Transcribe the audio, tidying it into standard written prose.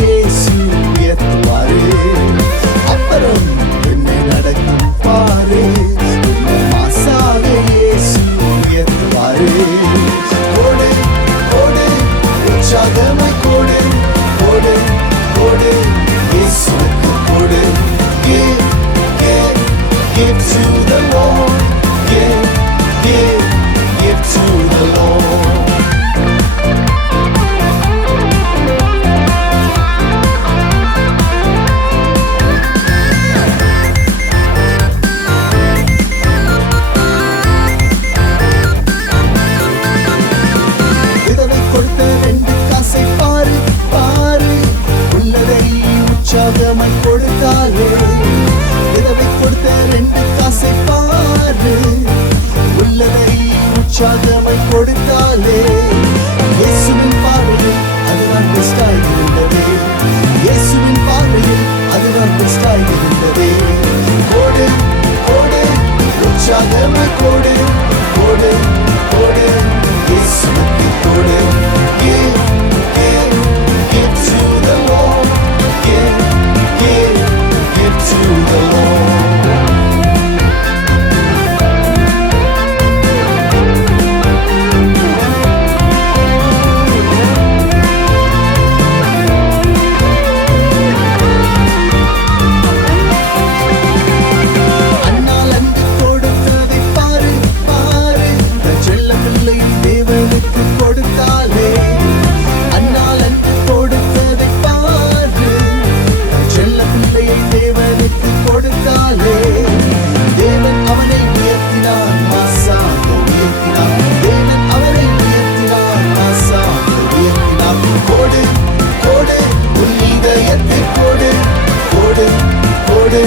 இயேசு உயர்த்துவாரு. அப்புறம் என்ன நடக்கும் பாரு, உன்னை மாசாக இயேசு உயர்த்துவாரு. கோடு கோடு உற்சாகமாய் கோடு கோடு கோடு இயேசுவுக்கு கோடு. Give, give, give to the Lord. Give, give, give to the Lord. விதவை கொடுத்த 2 காசை பாரு பாரு, உள்ளதை உற்சாகமாய் கொடுத்தாலே. விதவை கொடுத்த 2 காசை பாரு, உள்ளதை உற்சாகமாய் கொடுத்தாலே. இயேசுவின் பார்வையில் அதுதான் பெஸ்டாய் இருந்ததே. இயேசுவின் பார்வையில் அதுதான் பெஸ்டாய் இருந்ததே. கோடு கோடு உற்சாகமாய் கோடு கோடு கோடு இயேசுவுக்கு கோடு. Give, give, give to the Lord. Give, give, give to the Lord. அண்ணால் அன்பு கொடுத்ததை பாரு பாரு, தன் செல்ல பிள்ளை தேவனுக்கு கொடுத்தாலே. அண்ணால் அன்பு கொடுத்ததை பாரு, தன் செல்ல பிள்ளையை தேவனுக்கு கொடுத்தாலே. தேவன் அவனை உயர்த்தினார், மாசாக உயர்த்தினார். தேவன் அவனை உயர்த்தினார், மாசாக உயர்த்தினார். கோடு கோடு உன் இதயத்தை கோடு கோடு கோடு